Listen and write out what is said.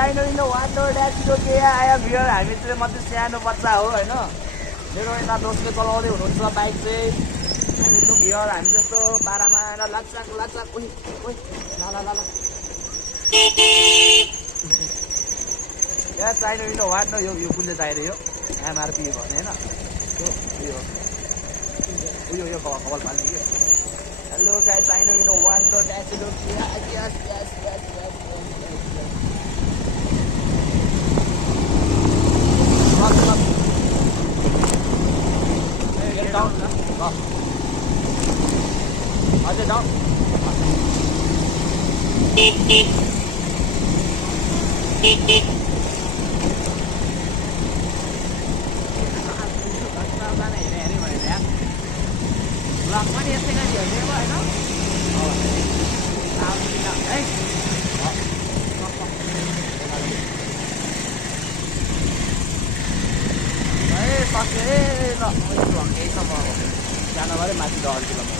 चाहिनु वाटो ड्यासीको के आयो भियर हामी चाहिँ मात्रै सानो बच्चा हो होइन मेरो यता दोस्तले चलाउँदै हुनुहुन्छ बाइक चाहिँ हामी त भियर हामी जस्तो पारामा लाचाक लाचाक उही उही ल ल ल ल यहाँ चाहिनु वाट यो कुन चाहिँ चाहियो यो एमआरपी भन्ने होइन उयो यो कपाल पाल्ने कि हेलो गाइस चाहिनु वाट ड्यासी look yes yes yes yes down. Aja down. Pakai lah, orang kaisa mau. Jangan balik mati doang